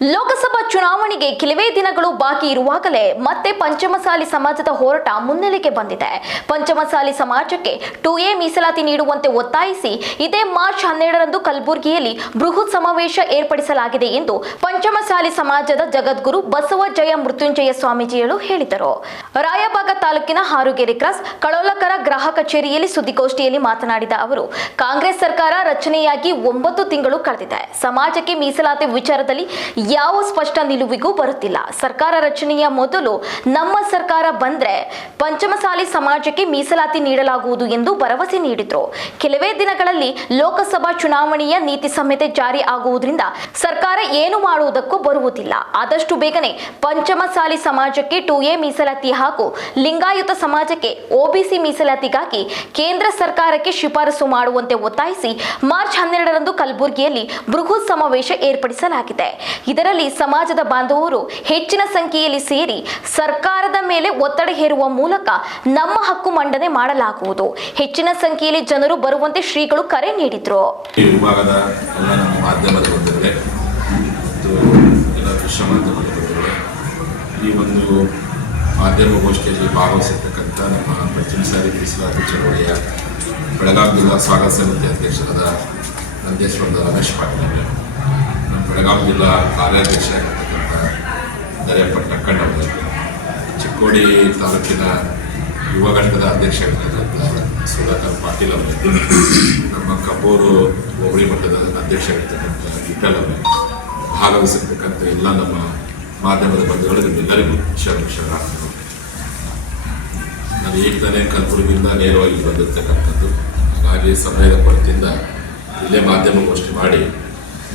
ಲೋಕಸಭಾ ಚುನಾವಣೆಗೆ ಕೆಲವೇ ದಿನಗಳು ಬಾಕಿ ಇರುವಾಗಲೇ ಮತ್ತೆ ಪಂಚಮಸಾಲಿ ಸಮಾಜದ ಹೋರಾಟ ಮುನ್ನೆಲೆಗೆ ಬಂದಿದೆ. ಪಂಚಮಸಾಲಿ ಸಮಾಜಕ್ಕೆ 2A ಮೀಸಲಾತಿ ನೀಡುವಂತೆ ಒತ್ತಾಯಿಸಿ ಇದೇ ಮಾರ್ಚ್ 12ರಂದು ಕಲಬುರಗಿಯಲ್ಲಿ ಬೃಹತ್ ಸಮಾವೇಶ ಏರ್ಪಡಿಸಲಾಗಿದೆ ಎಂದು ಪಂಚಮಸಾಲಿ ಸಮಾಜದ ಜಗದ್ಗುರು ಬಸವಜಯ ಮೃತ್ಯುಂಜಯ ಸ್ವಾಮೀಜಿಗಳು ಹೇಳಿದರು. ರಾಯಬಾಗ ತಾಲೂಕಿನ ಹಾರುಗೆರೆ ಕ್ರಾಸ್ ಕಳೋಲಕರ ಗೃಹ ಕಚೇರಿಯಲ್ಲಿ ಸುದ್ದಿಗೋಷ್ಠಿಯಲ್ಲಿ ಮಾತನಾಡಿದ ಅವರು, ಕಾಂಗ್ರೆಸ್ ಸರ್ಕಾರ ರಚನೆಯಾಗಿ 9 ತಿಂಗಳು ಕಳೆದಿದೆ. ಸಮಾಜಕ್ಕೆ ಮೀಸಲಾತಿ ವಿಚಾರದಲ್ಲಿ ಯಾವ ಸ್ಪಷ್ಟ ನಿಲುವಿಗೂ ಬರುತ್ತಿಲ್ಲ. ಸರ್ಕಾರ ರಚನೆಯ ಮೊದಲು ನಮ್ಮ ಸರ್ಕಾರ ಬಂದ್ರೆ ಪಂಚಮಸಾಲಿ ಸಮಾಜಕ್ಕೆ ಮೀಸಲಾತಿ ನೀಡಲಾಗುವುದು ಎಂದು ಭರವಸೆ ನೀಡಿದ್ರು. ಕೆಲವೇ ದಿನಗಳಲ್ಲಿ ಲೋಕಸಭಾ ಚುನಾವಣೆಯ ನೀತಿ ಸಂಹಿತೆ ಜಾರಿ ಆಗುವುದರಿಂದ ಸರ್ಕಾರ ಏನು ಮಾಡುವುದಕ್ಕೂ ಬರುವುದಿಲ್ಲ. ಆದಷ್ಟು ಬೇಗನೆ ಪಂಚಮಸಾಲಿ ಸಮಾಜಕ್ಕೆ 2A ಮೀಸಲಾತಿ ಹಾಗೂ ಲಿಂಗಾಯತ ಸಮಾಜಕ್ಕೆ OBC ಮೀಸಲಾತಿಗಾಗಿ ಕೇಂದ್ರ ಸರ್ಕಾರಕ್ಕೆ ಶಿಫಾರಸು ಮಾಡುವಂತೆ ಒತ್ತಾಯಿಸಿ ಮಾರ್ಚ್ 12ರಂದು ಕಲಬುರಗಿಯಲ್ಲಿ ಬೃಹತ್ ಸಮಾವೇಶ ಏರ್ಪಡಿಸಲಾಗಿದೆ. ಇದರಲ್ಲಿ ಸಮಾಜದ ಬಾಂಧವರು ಹೆಚ್ಚಿನ ಸಂಖ್ಯೆಯಲ್ಲಿ ಸೇರಿ ಸರ್ಕಾರದ ಮೇಲೆ ಒತ್ತಡ ಹೇರುವ ಮೂಲಕ ನಮ್ಮ ಹಕ್ಕು ಮಂಡನೆ ಮಾಡಲಾಗುವುದು. ಹೆಚ್ಚಿನ ಸಂಖ್ಯೆಯಲ್ಲಿ ಜನರು ಬರುವಂತೆ ಶ್ರೀಗಳು ಕರೆ ನೀಡಿದ್ರು. ವಿಭಾಗದ ಎಲ್ಲ ನಮ್ಮ ಮಾಧ್ಯಮದ ಬಂದಿದೆ ಮತ್ತು ಎಲ್ಲ ದೃಶ್ಯ ಮಾಧ್ಯಮದ ಬಂದಿದೆ. ಈ ಒಂದು ಮಾಧ್ಯಮಗೋಷ್ಠಿಯಲ್ಲಿ ಭಾಗವಹಿಸಿರ್ತಕ್ಕಂಥ ನಮ್ಮ ಪಂಚಮಸಾಲಿ ಮೀಸಲಾತಿ ಚಳವಳಿಯ ಬೆಳಗಾವಿ ಜಿಲ್ಲಾ ಸ್ವಾಗತ ಸಮಿತಿ ಅಧ್ಯಕ್ಷರಾದ ನಂದೇಶ್ವರದ ರಮೇಶ್ ಪಾಟೀಲ್ ಅವರು, ನಮ್ಮ ಬೆಳಗಾವಿ ಜಿಲ್ಲಾ ಕಾರ್ಯಾಧ್ಯಕ್ಷ ಆಗಿರ್ತಕ್ಕಂಥ ದರ್ಯಪಟ್ಟ ನಕ್ಕಣ್ಣವರು, ಚಿಕ್ಕೋಡಿ ತಾಲೂಕಿನ ಯುವ ಘಟಕದ ಅಧ್ಯಕ್ಷ ಆಗಿರ್ತಕ್ಕಂಥ ಸುಧಾಕರ್ ಪಾಟೀಲ್ ಅವರು, ನಮ್ಮ ಕಬ್ಬೂರು ಹೋಬಳಿ ಮಟ್ಟದ ಅಧ್ಯಕ್ಷ ಆಗಿರ್ತಕ್ಕಂಥ ವಿಠಲ್ ಅವರು, ಭಾಗವಹಿಸಿರ್ತಕ್ಕಂಥ ಎಲ್ಲ ನಮ್ಮ ಮಾಧ್ಯಮದ ಬಂಧುಗಳು ನಿಮ್ಮೆಲ್ಲರಿಗೂ ಶರಣಾರ್ಥಿಗಳು. ನಾನು ಈಗ ತಾನೇ ಕಲಬುರಗಿಯಿಂದ ನೇರವಾಗಿ ಬಂದಿರ್ತಕ್ಕಂಥದ್ದು. ಹಾಗಾಗಿ ಸಮಯದ ಕೊರತೆಯಿಂದ ಇಲ್ಲೇ ಮಾಧ್ಯಮಗೋಷ್ಠಿ ಮಾಡಿ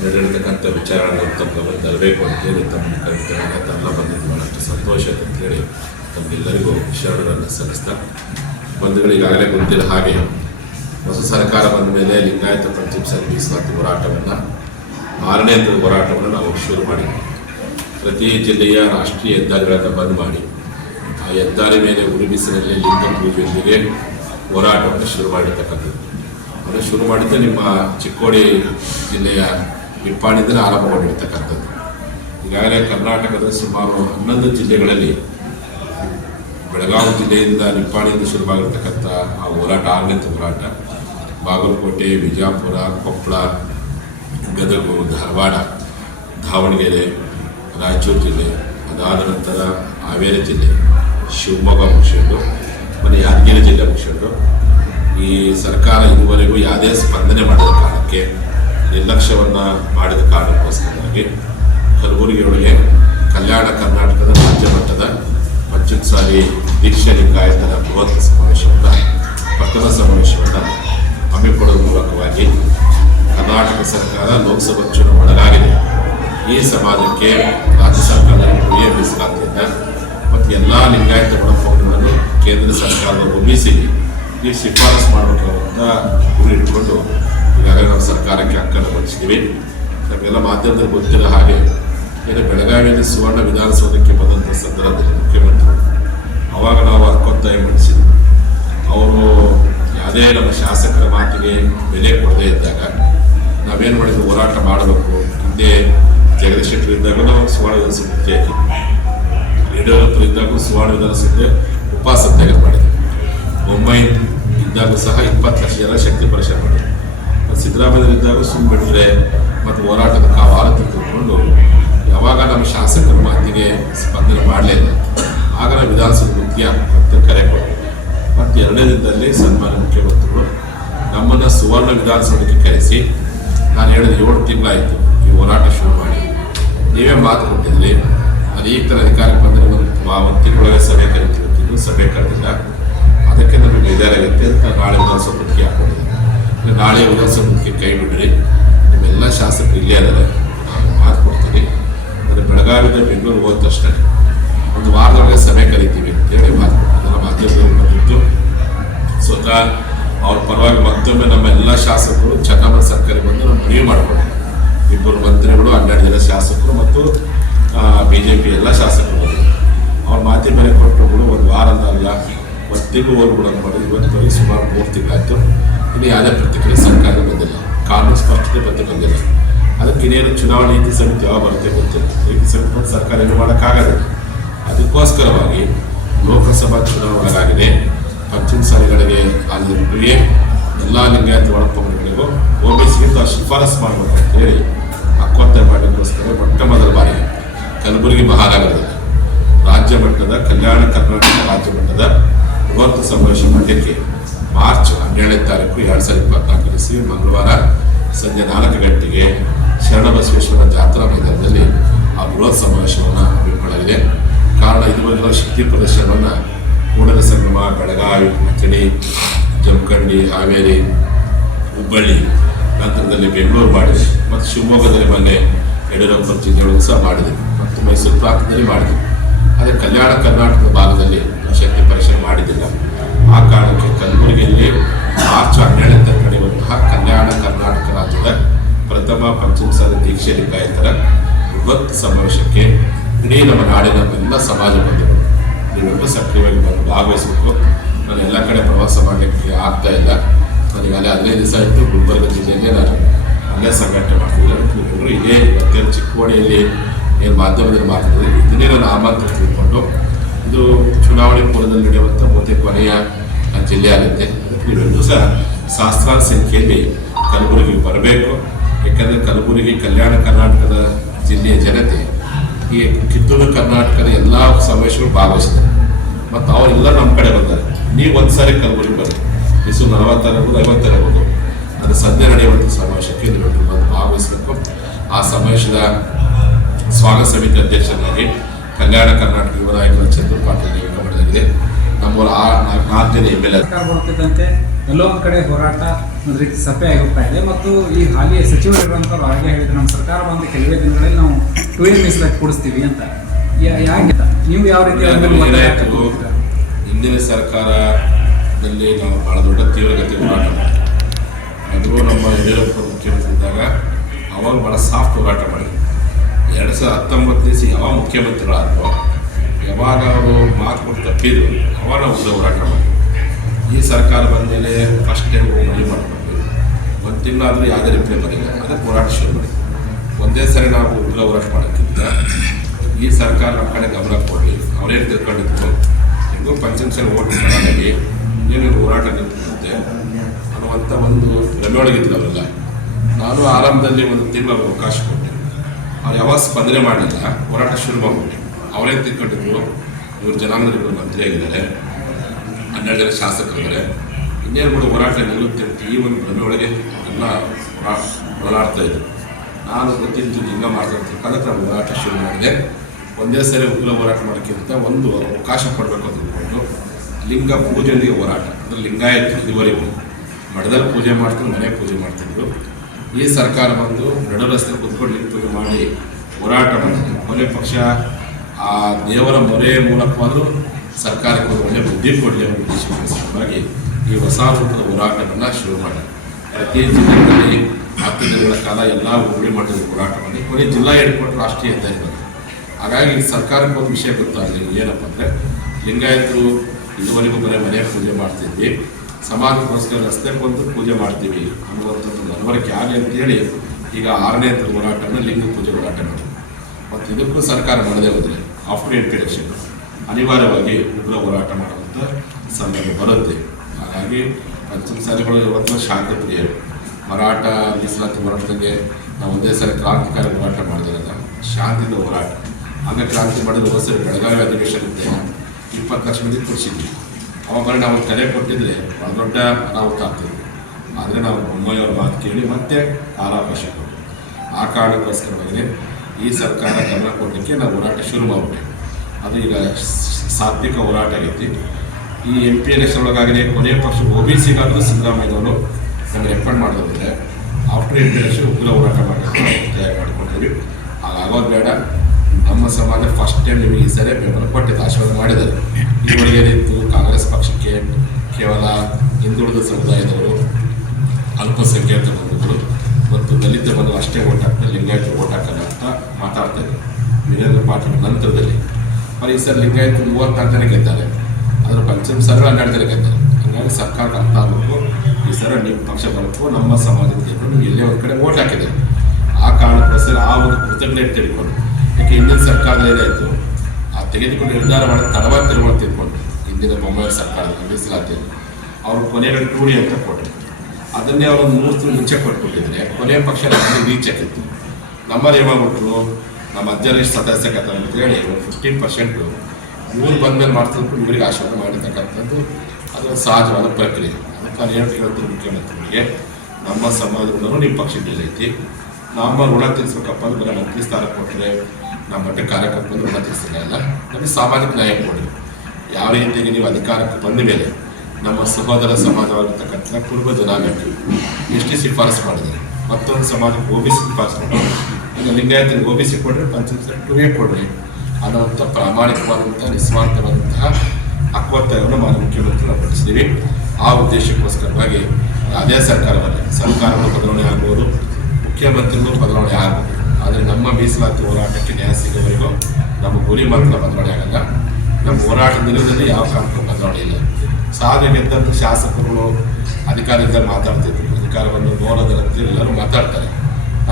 ನಡೆದಿರ್ತಕ್ಕಂಥ ವಿಚಾರಗಳನ್ನು ತಮ್ಮ ಗಮನ ತರಬೇಕು ಅಂತೇಳಿ ತಮ್ಮ ಕರೆಕ್ಟಾಗಿ ತಮ್ಮ ಬಂದಿದ್ದು ಭಾಳಷ್ಟು ಸಂತೋಷ ಅಂತೇಳಿ ತಮಗೆಲ್ಲರಿಗೂ ಶರಣರನ್ನು ಸಲ್ಲಿಸ್ತಾ, ಬಂಧುಗಳು ಈಗಾಗಲೇ ಗೊತ್ತಿಲ್ಲ ಹಾಗೆ ಹೊಸ ಸರ್ಕಾರ ಬಂದ ಮೇಲೆ ಲಿಂಗಾಯತ ಪಂಚಮಸಾಲಿ ಮೀಸಲಾತಿ ಹೋರಾಟವನ್ನು 6ನೇ ಹಂತದ ಹೋರಾಟವನ್ನು ನಾವು ಶುರು ಮಾಡಿದ್ವಿ. ಪ್ರತಿ ಜಿಲ್ಲೆಯ ರಾಷ್ಟ್ರೀಯ ಹೆದ್ದಾರಿಗಳನ್ನು ಬಂದ್ ಮಾಡಿ ಆ ಹೆದ್ದಾರಿ ಮೇಲೆ ಉರುಬಿಸಿನಲ್ಲಿ ಲಿಂಗ ಪೂಜೆಯೊಂದಿಗೆ ಹೋರಾಟವನ್ನು ಶುರು ಮಾಡಿರ್ತಕ್ಕಂಥದ್ದು. ಅದು ಶುರು ಮಾಡಿದ್ದೆ ನಿಮ್ಮ ಚಿಕ್ಕೋಡಿ ಜಿಲ್ಲೆಯ ನಿಪ್ಪಾಣಿಂದ ಆರಂಭಗೊಂಡಿರ್ತಕ್ಕಂಥದ್ದು. ಈಗಾಗಲೇ ಕರ್ನಾಟಕದ ಸುಮಾರು 11 ಜಿಲ್ಲೆಗಳಲ್ಲಿ ಬೆಳಗಾವಿ ಜಿಲ್ಲೆಯಿಂದ ನಿಪ್ಪಾಣಿಯಿಂದ ಶುರುವಾಗಿರ್ತಕ್ಕಂಥ ಆ ಹೋರಾಟ 6ನೇ ಹೋರಾಟ ಬಾಗಲಕೋಟೆ, ವಿಜಯಪುರ, ಕೊಪ್ಪಳ, ಗದಗ, ಧಾರವಾಡ, ದಾವಣಗೆರೆ, ರಾಯಚೂರು ಜಿಲ್ಲೆ, ಅದಾದ ನಂತರ ಹಾವೇರಿ ಜಿಲ್ಲೆ, ಶಿವಮೊಗ್ಗ ಮುಗಿಸ್ಕೊಂಡು ಮತ್ತು ಯಾದಗಿರಿ ಜಿಲ್ಲೆ ಮುಗಿಸ್ಕೊಂಡು ಈ ಸರ್ಕಾರ ಇದುವರೆಗೂ ಯಾವುದೇ ಸ್ಪಂದನೆ ಮಾಡಿದ ಕಾರಣಕ್ಕೆ ನಿರ್ಲಕ್ಷ್ಯವನ್ನು ಮಾಡಿದ ಕಾರಣಕ್ಕೋಸ್ಕರವಾಗಿ ಕಲಬುರಗಿಯೊಳಗೆ ಕಲ್ಯಾಣ ಕರ್ನಾಟಕದ ರಾಜ್ಯ ಮಟ್ಟದ ಪಂಚಮಸಾಲಿ ದೀಕ್ಷಾ ಲಿಂಗಾಯತರ ಬೃಹತ್ ಸಮಾವೇಶವನ್ನು ಪಟ್ಟಣ ಸಮಾವೇಶವನ್ನು ಹಮ್ಮಿಕೊಳ್ಳುವ ಮೂಲಕವಾಗಿ ಕರ್ನಾಟಕ ಸರ್ಕಾರ ಲೋಕಸಭಾ ಚುನಾವಣೆ ಒಳಗಾಗಿದೆ. ಈ ಸಮಾಜಕ್ಕೆ ರಾಜ್ಯ ಸರ್ಕಾರದ 2A ಮೀಸಲಾತಿಯನ್ನು ಮತ್ತು ಎಲ್ಲ ಲಿಂಗಾಯತ ಗುಣಪಗಳನ್ನು ಕೇಂದ್ರ ಸರ್ಕಾರದ OBC ಈ ಶಿಫಾರಸು ಮಾಡಬೇಕಂತ ಗುರಿ ಇಟ್ಕೊಂಡು ಈಗಾಗಲೇ ನಾವು ಸರ್ಕಾರಕ್ಕೆ ಹಕ್ಕನ್ನು ಕೊಡಿಸಿದ್ದೀವಿ. ನಮಗೆಲ್ಲ ಮಾಧ್ಯಮದಲ್ಲಿ ಗೊತ್ತಿರೋ ಹಾಗೆ ಏನು ಬೆಳಗಾವಿಯಲ್ಲಿ ಸುವರ್ಣ ವಿಧಾನಸೌಧಕ್ಕೆ ಬಂದಂಥ ಸಂದರ್ಭದಲ್ಲಿ ಮುಖ್ಯಮಂತ್ರಿ ಆವಾಗ ನಾವು ಹಕ್ಕೊತ್ತಾಯ ಮಂಡಿಸಿದ್ವಿ. ಅವರು ಯಾವುದೇ ನಮ್ಮ ಶಾಸಕರ ಮಾತಿಗೆ ಬೆಲೆ ಕೊಡದೇ ಇದ್ದಾಗ ನಾವೇನು ಮಾಡಿದ್ವಿ, ಹೋರಾಟ ಮಾಡಬೇಕು. ಹಿಂದೆ ಜಗದೀಶ್ ಶೆಟ್ಟರ್ ಇದ್ದಾಗ ನಾವು ಸುವರ್ಣ ವಿಧಾನಸೌಧಕ್ಕೆ ಯಡಿಯೂರಪ್ಪ ಇದ್ದಾಗೂ ಸುವರ್ಣ ವಿಧಾನಸೌಧ ಉಪವಾಸ ಸತ್ಯಾಗ್ರಹ ಮಾಡಿದ್ವಿ. ಬೊಮ್ಮಾಯಿ ಇದ್ದಾಗೂ ಸಹ 20 ಲಕ್ಷ ಜನ ಶಕ್ತಿ ಪರಿಚಯ ಮಾಡಿದ್ವಿ. ಸಿದ್ದರಾಮಯ್ಯರಿದ್ದಾಗ ಸುಮ್ಮನೆ ಬಿಟ್ಟರೆ ಮತ್ತು ಹೋರಾಟದ ಕಾವಾರ ತಿಳ್ಕೊಂಡು ಯಾವಾಗ ನಮ್ಮ ಶಾಸಕರ ಮಾತಿಗೆ ಸ್ಪಂದನೆ ಮಾಡಲೇ ಇಲ್ಲ, ಆಗ ನಾವು ವಿಧಾನಸೌಧ ಮುಖ್ಯ ಅಂತ ಕರೆ ಕೊಟ್ಟರು. ಮತ್ತು 2ನೇ ದಿನದಲ್ಲಿ ಸನ್ಮಾನ್ಯ ಮುಖ್ಯಮಂತ್ರಿಗಳು ನಮ್ಮನ್ನು ಸುವರ್ಣ ವಿಧಾನಸೌಧಕ್ಕೆ ಕರೆಸಿ, ನಾನು ಹೇಳಿದ 7 ತಿಂಗಳಾಯಿತು ಈ ಹೋರಾಟ ಶುರು ಮಾಡಿ, ನೀವೇ ಮಾತು ಕೊಟ್ಟಿದ್ರಿ, ಅದು ಈಗ ಥರ ಅಧಿಕಾರಕ್ಕೆ ಬಂದರೆ ಒಂದು ತಿಂಗಳೊಳಗೆ ಸಭೆ ಕರಿತೀವಿ, ಸಭೆ ಕರೆದಿಲ್ಲ, ಅದಕ್ಕೆ ನಮಗೆ ಬೇಜಾರಾಗುತ್ತೆ ಅಂತ ನಾಳೆ ವಿಧಾನಸೌಧಕ್ಕೆ ಹಾಕೊಂಡಿದ್ದೀನಿ. ನಾಳೆ ವಿಧಾನಸೌಧಕ್ಕೆ ಕೈ ಬಿಡ್ರಿ, ನಿಮ್ಮೆಲ್ಲ ಶಾಸಕರು ಇಲ್ಲೇ ಅದಾರೆ, ನಾನು ಮಾತು ಕೊಡ್ತೀನಿ, ಅಂದರೆ ಬೆಳಗಾವಿಯಿಂದ ಬೆಂಗಳೂರು ಹೋದ ತಕ್ಷಣ ಒಂದು ವಾರದೊಳಗೆ ಸಭೆ ಕರಿತೀವಿ ಅಂತೇಳಿ ಮಾತು ಕೊಡ್ತೀನಿ. ಮಾಧ್ಯಮದಲ್ಲಿ ಬಂದಿತ್ತು. ಸ್ವತಃ ಅವ್ರ ಪರವಾಗಿ ಮತ್ತೊಮ್ಮೆ ನಮ್ಮ ಎಲ್ಲ ಶಾಸಕರು ಚೆನ್ನಮ್ಮ ಸರ್ಕಾರಿ ಬಂದು ನಾವು ಮನವಿ ಮಾಡಿಕೊಂಡು 2 ಮಂತ್ರಿಗಳು, 12 ಜನ ಶಾಸಕರು ಮತ್ತು BJP ಎಲ್ಲ ಶಾಸಕರು ಬಂದರು. ಅವ್ರ ಮಾತಿ ಮೇಲೆ ಕೊಟ್ಟರುಗಳು ಒಂದು ವಾರದಲ್ಲ ಒತ್ತಿಗೂ ಹೋಗ್ಬಿಡೋದು ಮಾಡಿ ಇವತ್ತವರೆಗೆ ಸುಮಾರು 3 ತಿಂಗಳಾಯಿತು. ಇನ್ನು ಯಾವುದೇ ಪ್ರತಿಕ್ರಿಯೆ ಸರ್ಕಾರ ಬಂದಿಲ್ಲ, ಕಾನೂನು ಸ್ಪಷ್ಟತೆ ಬಂದಿಲ್ಲ. ಅದಕ್ಕೆ ಇನ್ನೇನು ಚುನಾವಣಾ ನೀತಿ ಸಮಿತಿ ಯಾವಾಗ ಬರುತ್ತೆ ಗೊತ್ತಿಲ್ಲ. ನೀತಿ ಸಮಿತಿ ಸರ್ಕಾರ ಏನು ಮಾಡೋಕ್ಕಾಗಲ್ಲ. ಅದಕ್ಕೋಸ್ಕರವಾಗಿ ಲೋಕಸಭಾ ಚುನಾವಣೆ ಒಳಗಾಗಿದೆ ಪಂಚಮಸಾಲಿಗಳಿಗೆ ಅಲ್ಲಿ ಎಲ್ಲ ಲಿಂಗಾಯತ ಒಳಪಂಗಡಗಳಿಗೂ OBCಗಿಂತ ಶಿಫಾರಸು ಮಾಡಬೇಕು ಅಂತ ಹೇಳಿ ಹಕ್ಕೊತ್ತಾಯ ಮಾಡೋಕ್ಕೋಸ್ಕರ ಮೊಟ್ಟ ಮೊದಲ ಬಾರಿಗೆ ಕಲಬುರಗಿ ಮಹಾನಗರದಲ್ಲಿ ರಾಜ್ಯ ಮಟ್ಟದ ಕಲ್ಯಾಣ ಕರ್ನಾಟಕ ರಾಜ್ಯ ಮಟ್ಟದ ಬೃಹತ್ ಸಮಾವೇಶ ಮಾಡಲಿಕ್ಕೆ ಮಾರ್ಚ್ 17ನೇ ತಾರೀಕು 2024 ಮಂಗಳವಾರ ಸಂಜೆ 4 ಗಂಟೆಗೆ ಶರಣಬಸವೇಶ್ವರ ಜಾತ್ರಾ ಮೈದಾನದಲ್ಲಿ ಆ ಬೃಹತ್ ಸಮಾವೇಶವನ್ನು ಹಮ್ಮಿಕೊಳ್ಳಲಾಗಿದೆ. ಕಾರಣ ಇದುವರೆಗಿನ ಶಕ್ತಿ ಪ್ರದರ್ಶನವನ್ನು ಕೂಡಲ ಸಂಗಮ, ಬೆಳಗಾವಿ, ಅಥಣಿ, ಜಮಖಂಡಿ, ಹಾವೇರಿ, ಹುಬ್ಬಳ್ಳಿ, ನಂತರದಲ್ಲಿ ಬೆಂಗಳೂರು ಮಾಡಿದೆ ಮತ್ತು ಶಿವಮೊಗ್ಗದಲ್ಲಿ ಮೊನ್ನೆ ಯಡಿಯೂರಪ್ಪ ಜಿಲ್ಲೆಯೊಳಗೂ ಸಹ ಮಾಡಿದೆ ಮತ್ತು ಮೈಸೂರು ಪ್ರಾಂತದಲ್ಲಿ ಮಾಡಿದೆ. ಆದರೆ ಕಲ್ಯಾಣ ಕರ್ನಾಟಕದ ಭಾಗದಲ್ಲಿ ಶಕ್ತಿ ಪರೀಕ್ಷೆ ಮಾಡಿದ್ದಿಲ್ಲ. ಆ ಕಾರಣಕ್ಕೆ ಕಲಬುರಗಿಯಲ್ಲಿ ಮಾರ್ಚ್ 17ನೇ ತಾರೀಕು ನಡೆಯುವಂತಹ ಕಲ್ಯಾಣ ಕರ್ನಾಟಕ ರಾಜ್ಯದ ಪ್ರಥಮ ಪಂಚಮಸಾಲಿ ದೀಕ್ಷೆ ಲಿಂಗಾಯತರ ಬೃಹತ್ ಸಮಾವೇಶಕ್ಕೆ ಇಡೀ ನಮ್ಮ ನಾಡಿನ ಎಲ್ಲ ಸಮಾಜ ಬಂಧುಗಳು ನೀವೆಲ್ಲರೂ ಸಕ್ರಿಯವಾಗಿ ಬಂದು ಭಾಗವಹಿಸಬೇಕು. ನಾನು ಎಲ್ಲ ಕಡೆ ಪ್ರವಾಸ ಮಾಡಲಿಕ್ಕೆ ಆಗ್ತಾ ಇಲ್ಲ. ನನಗೆ ಅಲ್ಲೇ ದಿವಸ ಇತ್ತು ಗುಲ್ಬರ್ಗ ಜಿಲ್ಲೆಯಲ್ಲೇ ನಾನು ಅಲ್ಲೇ ಸಂಘಟನೆ ಮಾಡ್ತಿದ್ದೆ. ನೀವೆಲ್ಲರೂ ಇದೇ ಇವತ್ತೇನು ಚಿಕ್ಕೋಡಿಯಲ್ಲಿ ಏನು ಮಾಧ್ಯಮದಲ್ಲಿ ಮಾತಾಡಿದ್ರೆ ಇದನ್ನೇ ನಾನು ಆಮಂತ್ರಣ ತಿಳ್ಕೊಂಡು ಇದು ಚುನಾವಣೆ ಪೂರ್ವದಲ್ಲಿ ನಡೆಯುವಂಥ ಬಹುತೇಕ ಕೊನೆಯ ಜಿಲ್ಲೆ ಆಗುತ್ತೆ. ನೀವೆಲ್ಲರೂ ಸಹ ಸಹಸ್ರಾರು ಸಂಖ್ಯೆಯಲ್ಲಿ ಕಲಬುರಗಿ ಬರಬೇಕು. ಯಾಕಂದರೆ ಕಲಬುರಗಿ ಕಲ್ಯಾಣ ಕರ್ನಾಟಕದ ಜಿಲ್ಲೆಯ ಜನತೆ ಈ ಕಿತ್ತೂರು ಕರ್ನಾಟಕದ ಎಲ್ಲ ಸಮಾವೇಶಗಳು ಭಾಗವಹಿಸಿದ್ದಾರೆ ಮತ್ತು ಅವರೆಲ್ಲ ನಮ್ಮ ಕಡೆ ಬಂದ್ದಾರೆ. ನೀವು ಒಂದು ಸಾರಿ ಕಲಬುರಗಿ ಬನ್ನಿ, ಇಸು 40 ಇರ್ಬೋದು 50 ಇರ್ಬೋದು, ಅದು ಸದ್ಯ ನಡೆಯುವಂಥ ಸಮಾವೇಶಕ್ಕೆ ನೀವು ಬಂದು ಭಾಗವಹಿಸಬೇಕು. ಆ ಸಮಾವೇಶದ ಸ್ವಾಗತ ಸಮಿತಿ ಅಧ್ಯಕ್ಷರಾಗಿ ಕಲ್ಯಾಣ ಕರ್ನಾಟಕ ಯುವ ನಾಯಕರ ಚಂದ್ರ ಪಾಟೀಲ್ ನೇಮಕ ಮಾಡಲಾಗಿದೆ. ನಮ್ಮ 4 ಜನ MLA ಸರ್ಕಾರ ಬರುತ್ತಿದ್ದಂತೆ ಎಲ್ಲೋ ಒಂದು ಕಡೆ ಹೋರಾಟ ಒಂದು ರೀತಿ ಸಭೆ ಆಗುತ್ತಾ ಇದೆ ಮತ್ತು ಈ ಹಾಲಿ ಸಚಿವರಿರುವಂಥವ್ರು ಹಾಗೆ ಹೇಳಿದ್ರು ನಮ್ಮ ಸರ್ಕಾರ ಬಂದ ಕೆಲವೇ ದಿನಗಳಲ್ಲಿ ನಾವು 2A ಮೀಸಲಾತಿ ಕೊಡಿಸ್ತೀವಿ ಅಂತ. ಯಾಕೆ ನೀವು ಯಾವ ರೀತಿ ಹಿಂದಿನ ಸರ್ಕಾರದಲ್ಲಿ ನಾವು ಬಹಳ ದೊಡ್ಡ ತೀವ್ರಗತಿ ಹೋರಾಟ ಮಾಡಿದ್ವಿ. ಅದು ನಮ್ಮ ಯಡಿಯೂರಪ್ಪ ಮುಖ್ಯಮಂತ್ರಿ ಇದ್ದಾಗ ಅವಾಗ ಭಾಳ ಸಾಫ್ಟ್ ಹೋರಾಟ ಮಾಡಿದ್ವಿ. 2019 ಯಾವ ಮುಖ್ಯಮಂತ್ರಿಗಳಾದ್ರು ಯಾವಾಗ ಅವರು ಮಾತು ಕೊಟ್ಟು ತಪ್ಪಿದ್ರು ಅವಾಗ ನಾವು ಹೋರಾಟ ಮಾಡಿದ್ವಿ. ಈ ಸರ್ಕಾರ ಬಂದ ಮೇಲೆ ಫಸ್ಟ್ ಟೈಮ್ ಮದುವೆ ಮಾಡ್ಕೊಂಡ್ವಿ. 1 ತಿಂಗಳಾದರೂ ಯಾವುದೇ ರಿಪ್ಲೈ ಬರಲಿಲ್ಲ. ಅದಕ್ಕೆ ಹೋರಾಟ ಶುರು ಮಾಡಿದ್ವಿ. ಒಂದೇ ಸರಿ ನಾವು ಉಗ್ರ ಹೋರಾಟ ಮಾಡೋಕ್ಕಿಂತ ಈ ಸರ್ಕಾರ ನಮ್ಮ ಕಡೆ ಗಮನ ಕೊಡಲಿ, ಅವರೇನು ತಿಳ್ಕೊಂಡಿದ್ರು ಹೆಂಗೂ ಪಂಚಮಸಾಲಿ ಓಟ್ ಮಾಡಿ ಏನೇನು ಹೋರಾಟ ನಿಂತಿರುತ್ತೆ ಅನ್ನುವಂಥ ಒಂದು ಭ್ರಮೆಯೊಳಗಿದ್ರು ಅವರೆಲ್ಲ. ನಾನು ಆರಂಭದಲ್ಲಿ 1 ತಿಂಗಳ ಅವಕಾಶ ಕೊಟ್ಟೆ. ಅವ್ರು ಯಾವಾಗ ಸ್ಪಂದನೆ ಮಾಡಲಿಲ್ಲ, ಹೋರಾಟ ಶುರು ಮಾಡಿಬಿಟ್ಟೆ. ಅವರೇನು ತಿಳ್ಕೊಂಡಿದ್ರು ಇವರು ಜನಾಂಗದಲ್ಲಿ ಮಂತ್ರಿ ಆಗಿದ್ದಾರೆ, 12 ಜನ ಶಾಸಕರಿದ್ದಾರೆ, ಇನ್ನೇನು ಕೂಡ ಹೋರಾಟ ನಿಲ್ಲುತ್ತೆ ಅಂತ ಈ ಒಂದು ಭ್ರಮೆಯೊಳಗೆ ಎಲ್ಲ ಹೋರಾಡ್ತಾ ಇದ್ರು. ನಾನು ಗೊತ್ತಿದ್ದು ಹಿಂಗೆ ಮಾಡ್ತಾ ಅದಕ್ಕೆ ನಾನು ಹೋರಾಟ ಶುರು ಮಾಡಿದೆ. ಒಂದೇ ಸರಿ ಉಗ್ರ ಹೋರಾಟ ಮಾಡೋಕ್ಕಿಂತ ಒಂದು ಅವಕಾಶ ಕೊಡಬೇಕು ಅಂತ ತಿಳ್ಕೊಂಡು ಲಿಂಗ ಪೂಜೆಯೊಂದಿಗೆ ಹೋರಾಟ ಅಂದರೆ ಲಿಂಗಾಯತ ಇದುವರೆಗೂ ಮಠದಲ್ಲಿ ಪೂಜೆ ಮಾಡ್ತಿದ್ರು, ಮನೆ ಪೂಜೆ ಮಾಡ್ತಿದ್ರು. ಈ ಸರ್ಕಾರ ಬಂದು ನಡು ರಸ್ತೆ ಕುತ್ಕೊಂಡು ಲಿಂಗ ಪೂಜೆ ಮಾಡಿ ಹೋರಾಟ ಮಾಡಿದ್ರು. ಕೊನೆ ಪಕ್ಷ ಆ ದೇವರ ಮೊರೆ ಮೂಲಕವಾದರೂ ಸರ್ಕಾರಕ್ಕೆ ಒಂದು ಒಳ್ಳೆಯ ಬುದ್ಧಿ ಕೊಡಲಿ ಅನ್ನೋ ಉದ್ದೇಶಕ್ಕೋಸ್ಕರವಾಗಿ ಈ ಹೊಸ ರೂಪದ ಹೋರಾಟವನ್ನು ಶುರು ಮಾಡಿ ಪ್ರತಿ ಜಿಲ್ಲೆಗಳಲ್ಲಿ 10 ದಿನಗಳ ಕಾಲ ಎಲ್ಲ ಹೋಬಳಿ ಮಟ್ಟದ ಹೋರಾಟ ಮಾಡಿ ಕೊನೆ ಜಿಲ್ಲಾ ಹೆಡ್ಕ್ವಾರ್ಟರ್ ರಾಷ್ಟ್ರೀಯ ಹೆದ್ದಾರಿ ಬಂತು. ಹಾಗಾಗಿ ಸರ್ಕಾರಕ್ಕೆ ಒಂದು ವಿಷಯ ಗೊತ್ತಾಗಲಿ, ಏನಪ್ಪ ಅಂದರೆ ಲಿಂಗಾಯತರು ಇದುವರೆಗೂ ಬರೀ ಮನೆ ಪೂಜೆ ಮಾಡ್ತಿದ್ವಿ, ಸಮಾಜಕ್ಕೋಸ್ಕರ ರಸ್ತೆಗೊಂದು ಪೂಜೆ ಮಾಡ್ತೀವಿ ಅನ್ನುವಂಥದ್ದು ಮನವರಿಕೆ ಆಗಲಿ ಅಂತೇಳಿ ಈಗ 6ನೇ ಹಂತದ ಹೋರಾಟನ ಲಿಂಗ ಪೂಜೆ ಹೋರಾಟ ಮಾಡಿದ್ವಿ. ಮತ್ತು ಇದಕ್ಕೂ ಸರ್ಕಾರ ಮಾಡದೇ ಹೋದರೆ ಆಫ್ಟರ್ ಎಲೆಕ್ಷನ್ ಅನಿವಾರ್ಯವಾಗಿ ಉಗ್ರ ಹೋರಾಟ ಮಾಡುವಂಥ ಸಂದರ್ಭ ಬರುತ್ತೆ. ಹಾಗಾಗಿ ಪಂಚಮಸಾಲಿಗಳು ಇವತ್ತು ಶಾಂತಿ ಪ್ರಿಯರು. ಮರಾಠ ಮೀಸಲಾತಿ ಹೋರಾಟದಂಗೆ ನಾವು ಒಂದೇ ಸರಿ ಕ್ರಾಂತಿಕಾರಿ ಹೋರಾಟ ಮಾಡಿದಾಗ ಶಾಂತಿದ ಹೋರಾಟ ಹಂಗೆ ಕ್ರಾಂತಿ ಮಾಡಿದ್ರೆ ಹೋದ ಬೆಳಗಾವಿ ಅಧಿವೇಶನ ಇದ್ದೆ 20 ಲಕ್ಷ ಮಂದಿ ಕೊಡಿಸಿದ್ವಿ. ಅವಾಗ ನಾವು ತಲೆ ಕೊಟ್ಟಿದ್ರೆ ಭಾಳ ದೊಡ್ಡ ಅನಾಹುತ ಆಗ್ತಿದ್ವಿ. ಆದರೆ ನಾವು ಬೊಮ್ಮಾಯಿಯವ್ರ ಮಾತು ಕೇಳಿ ಮತ್ತೆ ಕಾಲಾವಕಾಶ ಕೊಟ್ಟು ಆ ಕಾರಣಕ್ಕೋಸ್ಕರವಾಗಿ ಈ ಸರ್ಕಾರ ಗಮನ ಕೊಡಲಿಕ್ಕೆ ನಾವು ಹೋರಾಟ ಶುರು ಮಾಡಿಬಿಟ್ಟೆ. ಅದು ಈಗ ಸಾತ್ವಿಕ ಹೋರಾಟ ಆಗೈತಿ. ಈ MP ಎಲೆಕ್ಷನ್ ಒಳಗಾಗಲಿ ಕೊನೆಯ ಪಕ್ಷ OBCಗಾದರೂ ಸಿದ್ದರಾಮಯ್ಯನವರು ನಮ್ಗೆ ರೆಕಮೆಂಡ್ ಮಾಡೋದಿದ್ರೆ ಆಫ್ಟರ್ MP ಎಲೆಕ್ಷನ್ ಉಗ್ರ ಹೋರಾಟ ಮಾಡಲಿಕ್ಕೆ ತಯಾರಿ ಮಾಡಿಕೊಂಡಿದ್ವಿ. ಹಾಗಾಗೋದು ಬೇಡ. ನಮ್ಮ ಸಮಾಜ ಫಸ್ಟ್ ಟೈಮ್ ನಿಮಗೆ ಈ ಸರಿ ಬೆಂಬಲ ಕೊಟ್ಟಿದ್ದು, ಆಶೀರ್ವಾದ ಮಾಡಿದ್ದಾರೆ. ಇವರಿಗೆ ಏನಿತ್ತು ಕಾಂಗ್ರೆಸ್ ಪಕ್ಷಕ್ಕೆ ಕೇವಲ ಹಿಂದುಳಿದ ಸಮುದಾಯದವರು, ಅಲ್ಪಸಂಖ್ಯಾತ ಬಂಧುಗಳು ಮತ್ತು ದಲಿತ ಬಂಧು ಅಷ್ಟೇ ಓಟ್ ಹಾಕ್ತಾರೆ, ಲಿಂಗಾಯತರು ಓಟ್ ಹಾಕಲ್ಲ ಅಂತ ಮಾತಾಡ್ತಾ ಇದ್ದಾರೆ. ವೀರೇಂದ್ರ ಪಾಟೀಲ್ ನಂತರದಲ್ಲಿ ಈ ಸರ್ ಲಿಂಗಾಯತರು 34 ಜನ ಗೆದ್ದಾರೆ, ಅದರ ಪಂಚಮಸಾಲಿಗಳು 12 ಜನ ಗೆದ್ದಾರೆ. ಹಾಗಾಗಿ ಸರ್ಕಾರಕ್ಕೆ ಅರ್ಥ ಆಗಬೇಕು, ಈ ಸರ ನಿಮ್ಮ ಪಕ್ಷ ಬರಬೇಕು, ನಮ್ಮ ಸಮಾಜದ ಜನರು ನೀವು ಎಲ್ಲೇ ಒಂದು ಕಡೆ ಓಟ್ ಹಾಕಿದ್ದಾರೆ. ಆ ಕಾರಣಕ್ಕೋಸ್ಕರ ಆ ಒಂದು ಕೃತಜ್ಞತೆ ತಿಳ್ಕೊಂಡು, ಯಾಕೆ ಹಿಂದಿನ ಸರ್ಕಾರದಲ್ಲಿ ಏನಾಯಿತು, ಆ ತೆಗೆದುಕೊಂಡು ನಿರ್ಧಾರ ಮಾಡಿ ತಡವಾಗಿ ತಿರುವಂತ ತಿಳ್ಕೊಂಡು ಹಿಂದಿನ ಬೊಮ್ಮಾಯಿ ಸರ್ಕಾರದಲ್ಲಿ ಮೀಸಲಾತಿಯಲ್ಲಿ ಅವರು ಕೊನೆಯಲ್ಲಿ ಟೂಡಿ ಅಂತ ಕೊಟ್ಟರು. ಅದನ್ನೇ ಅವರು 3 ತಿಂಗಳು ಮುಂಚೆ ಕೊಟ್ಬಿಟ್ಟಿದ್ರೆ ಕೊನೆಯ ಪಕ್ಷ ನಮ್ಮಲ್ಲಿ ರೀಚ್ ಆಗಿತ್ತು. ನಮ್ಮಲ್ಲಿ ಏನಾಗ್ಬಿಟ್ರು, ನಮ್ಮ ಅಧ್ಯಕ್ಷ ಸದಸ್ಯಕತೆ ಅಂತೇಳಿ 15% ಇವ್ರು ಬಂದಮೇಲೆ ಮಾಡ್ತಿದ್ರು, ಇವರಿಗೆ ಆಶೀರ್ವಾದ ಮಾಡಿರ್ತಕ್ಕಂಥದ್ದು ಅದು ಸಹಜವಾದ ಪ್ರಕ್ರಿಯೆ. ಅದಕ್ಕೆ ನಾನು ಹೇಳ್ತಿರೋದು ಮುಖ್ಯಮಂತ್ರಿಗಳಿಗೆ, ನಮ್ಮ ಸಮಾಜದಲ್ಲೂ ನಿಮ್ಮ ಪಕ್ಷ ಐತಿ, ನಮ್ಮ ಋಣ ತೀರಿಸ್ಬೇಕಪ್ಪ ಅಂದ್ರೆ ಬರೀ ಮಂತ್ರಿ ಸ್ಥಾನ ಕೊಟ್ಟರೆ ನಮ್ಮ ಮಟ್ಟ ಕಾರ್ಯಕರ್ತರು ಋಣ ತೀರಿಸಿಲ್ಲ, ನಮಗೆ ಸಾಮಾಜಿಕ ನ್ಯಾಯ ಕೊಡಿ. ಯಾವ ರೀತಿಯಾಗಿ ನೀವು ಅಧಿಕಾರಕ್ಕೆ ಬಂದ ಮೇಲೆ ನಮ್ಮ ಸಹೋದರ ಸಮಾಜವಾಗಿರ್ತಕ್ಕಂಥ ಕುರುಬ ಜನಾಂಗಕ್ಕೆ ಎಷ್ಟು ಶಿಫಾರಸು ಮಾಡಿದೆ, ಮತ್ತೊಂದು ಸಮಾಜಕ್ಕೆ OBC ಶಿಫಾರಸು ಮಾಡಿದೆ, ಈಗ ಲಿಂಗಾಯತರಿಗೆ OBC ಕೊಡ್ರಿ, ಪಂಚಾಯತ್ ಟೂರೇ ಕೊಡ್ರಿ ಅನ್ನೋಂಥ ಪ್ರಾಮಾಣಿಕವಾದಂತಹ ನಿಸ್ವಾರ್ಥವಾದಂತಹ ಹಕ್ಕೊತ್ತಾಯವನ್ನು ಮಾನ್ಯ ಮುಖ್ಯಮಂತ್ರಿಗಳು ಪಡಿಸಿದ್ದೀವಿ. ಆ ಉದ್ದೇಶಕ್ಕೋಸ್ಕರವಾಗಿ ಅದೇ ಸರ್ಕಾರಗಳು ಬದಲಾವಣೆ ಆಗ್ಬೋದು, ಮುಖ್ಯಮಂತ್ರಿಗಳು ಬದಲಾವಣೆ ಆಗ್ಬೋದು, ಆದರೆ ನಮ್ಮ ಮೀಸಲಾತಿ ಹೋರಾಟಕ್ಕೆ ನ್ಯಾಯ ಸಿಗೋವರೆಗೂ ನಮ್ಮ ಗುರಿ ಮಾತ್ರ ಬದಲಾವಣೆ ಆಗಲ್ಲ. ನಮ್ಮ ಹೋರಾಟ ನಿಲುವಿನಲ್ಲಿ ಯಾವ ಕಾರಣಕ್ಕೂ ಬದಲಾವಣೆ ಇಲ್ಲ. ಸಾಧನೆ ಗೆದ್ದಂಥ ಶಾಸಕರು ಅಧಿಕಾರದಿಂದ ಮಾತಾಡ್ತಿದ್ರು, ಅಧಿಕಾರವನ್ನು ನೋಡೋದರಂತೆ ಎಲ್ಲರೂ ಮಾತಾಡ್ತಾರೆ.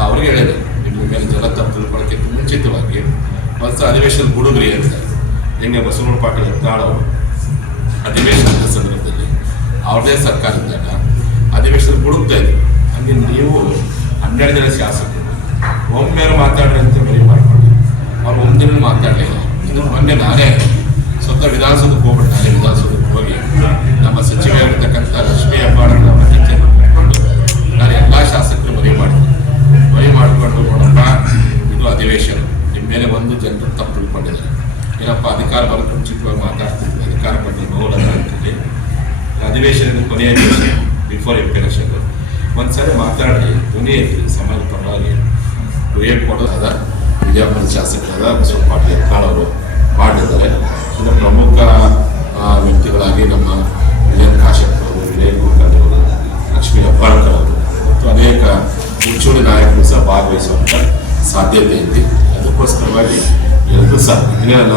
ಅವ್ರಿಗೆ ಹೇಳಿದೆ, ನಿಮ್ಮ ಮೇಲೆ ಜನ ತಪ್ಪು ತಿಳ್ಕೊಳ್ಳೋಕ್ಕಿಂತ ಮುಂಚಿತವಾಗಿ ಒಂದು ಅಧಿವೇಶನ ಬಿಡುಗ್ರಿ ಅಂತ. ಹೆಂಗೆ ಬಸವನಗೌಡ ಪಾಟೀಲ್ ಯತ್ನಾಳ್ ಅವರು ಅಧಿವೇಶನದ ಸಂದರ್ಭದಲ್ಲಿ ಅವ್ರದೇ ಸರ್ಕಾರ ಇದ್ದಾಗ ಅಧಿವೇಶನ ಬಿಡುತ್ತಾ ಇದ್ರು. ಹಂಗೆ ನೀವು 12 ಜನ ಶಾಸಕರು ಒಮ್ಮೆರು ಮಾತಾಡ್ರಿ ಅಂತ ಬರೀ ಮಾಡ್ಕೊಂಡ್ರಿ, ಅವ್ರು ಒಂದಿನ ಮಾತಾಡಲಿಲ್ಲ. ಇದು ಮೊನ್ನೆ ನಾನೇ ಸ್ವತಃ ವಿಧಾನಸೌಧಕ್ಕೆ ಹೋಗ್ಬಿಟ್ಟು ನಾನೇ ವಿಧಾನಸೌಧಕ್ಕೆ ಹೋಗಿ ನಮ್ಮ ಸಚಿವರಾಗಿರ್ತಕ್ಕಂಥ ಲಕ್ಷ್ಮೀ ಹೆಬ್ಬಾಳ್ಕರ್ ಅವರ ಜೊತೆ ಮಾಡಿಕೊಂಡು ನಾನು ಎಲ್ಲ ಶಾಸಕರು ಮನವಿ ಮಾಡಿಕೊಂಡು ನೋಡಪ್ಪ, ಇದು ಅಧಿವೇಶನ, ನಿಮ್ಮ ಮೇಲೆ ಒಂದು ಜನರು ತಪ್ಪು ತಿಳ್ಕೊಂಡಿದ್ದಾರೆ, ಏನಪ್ಪ ಅಧಿಕಾರ ಬರೋಕ್ಕೆ ಮುಂಚಿತವಾಗಿ ಮಾತಾಡ್ತಿದ್ವಿ, ಅಧಿಕಾರ ಬಗ್ಗೆ ನೋಡೋಣ ಅಂತೇಳಿ ಅಧಿವೇಶನದ ಕೊನೆಯ ದಿವಸ ಬಿಫೋರ್ ಎಲೆಕ್ಷನ್ ಒಂದ್ಸರಿ ಮಾತಾಡಿ ಧ್ವನಿ ಐತಿ ಸಮಾಜ ಪರವಾಗಿ ಕ್ರಿಯೇಟ್ ಕೊಡೋದಾದ ವಿಜಯಪುರ ಶಾಸಕರಾದ ಬಸವನಗೌಡ ಪಾಟೀಲ್ ಯತ್ನಾಳ್ ಅವರು ಮಾಡಿದ್ದಾರೆ. ಇನ್ನು ಪ್ರಮುಖ ವ್ಯಕ್ತಿಗಳಾಗಿ ನಮ್ಮ ವಿಜಯ ಕಾಶ್ಯಪ್ ಅವರು, ವಿನಯ್ ಕುಲಕರ್ಣಿ ಅವರು, ಲಕ್ಷ್ಮೀ ಹೆಬ್ಬಾಳ್ಕರ್ ಅವರು ಮತ್ತು ಅನೇಕ ಮುಂಚೂಣಿ ನಾಯಕರು ಸಹ ಭಾಗವಹಿಸುವಂಥ ಸಾಧ್ಯತೆ ಐತಿ. ಅದಕ್ಕೋಸ್ಕರವಾಗಿ ಎಲ್ಲರೂ ಸಹ ಇದನ್ನೆಲ್ಲ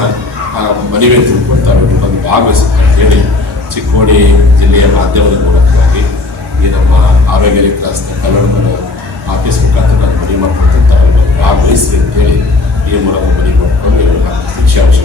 ಮನವಿ ತಿಳ್ಕೊಂಡು ತಾವೆಲ್ಲರೂ ಬಂದು ಭಾಗವಹಿಸುತ್ತೆ ಅಂತೇಳಿ ಚಿಕ್ಕೋಡಿ ಜಿಲ್ಲೆಯ ಮಾಧ್ಯಮದ ಮೂಲಕವಾಗಿ ಈ ನಮ್ಮ ಆರೋಗ್ಯ ಕ್ಲಾಸ್ನ ಕಲ್ಲಡ ಆಫೀಸ್ ಮುಖಾಂತರ ನಾನು ಮನವಿ ಮಾಡ್ಕೊಳ್ತೀನಿ, ತಾವೆಲ್ಲರೂ ಭಾಗವಹಿಸಿ ಅಂತೇಳಿ ಈ ಮೂಲಕ ಮನವಿ ಮಾಡಿಕೊಂಡು ವಿಷಯಾಂಶ